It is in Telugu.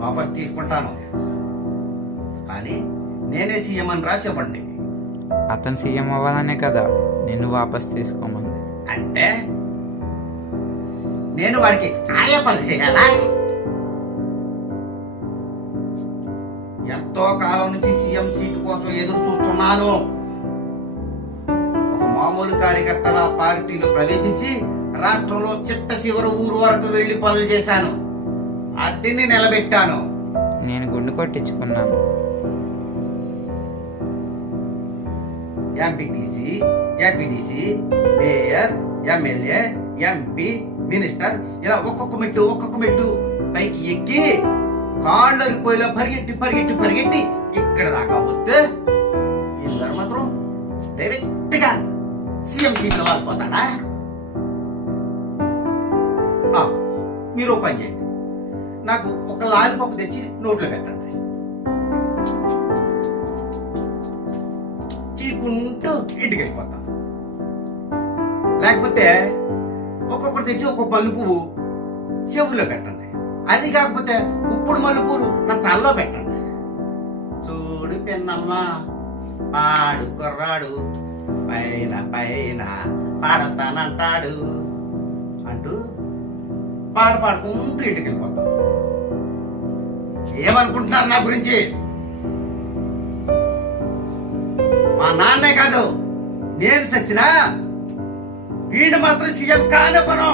వాపస్ తీసుకుంటాను. కానీ నేనే సీఎం అని రాసి ఇవ్వండి. అతను సీఎం అవ్వాలనే కదా నిన్ను వాపస్ తీసుకోమంది. అంటే నేను వాడికి ఆయా పనులు చేయాలా? ఎంతో కాలం నుంచి సీఎం సీటు కోసం ఎదురు చూస్తున్నాను. ఒక మామూలు కార్యకర్తల పార్టీలో ప్రవేశించి రాష్ట్రంలో చిట్ట చివరి ఊరు వరకు వెళ్లి పనులు చేశాను. పార్టీని నిలబెట్టాను. నేను గుండు కొట్టించుకున్నాను. MPTC, ZPTC, mayor, MLA, MP, minister ఇలా ఒక్కొక్క మెట్టు పైకి ఎక్కి కాళ్ళకి పోయిలా పరిగెట్టి ఇక్కడ దాకా వస్తే వీళ్ళని మాత్రం డైరెక్ట్ గా సీఎం సీట్లో వాళ్ళిపోతాడా? మీరు ఒక పని చేయండి, నాకు ఒక లాలిపాప్ తెచ్చి నోట్లో పెట్టండి. చీకుంటూ ఇంటికి వెళ్ళిపోతాం. లేకపోతే ఒక్కొక్కటి తెచ్చి ఒక్కొక్క మల్లెపువ్వు చెవుల్లో పెట్టండి. అది కాకపోతే ఇప్పుడు మల్లెపూలు నా తలలో పెట్టండి. చూడు పెన్నమ్మ పాడు కుర్రాడు పైన పాడతానంటాడు అంటూ పాడుకుంటూ ఇంటికి వెళ్ళిపోతాం. ఏమనుకుంటున్నారు నా గురించి? మా నాన్నే కాదు, నేను సచ్చినా వీడు మాత్రం సీఎం కానివ్వను.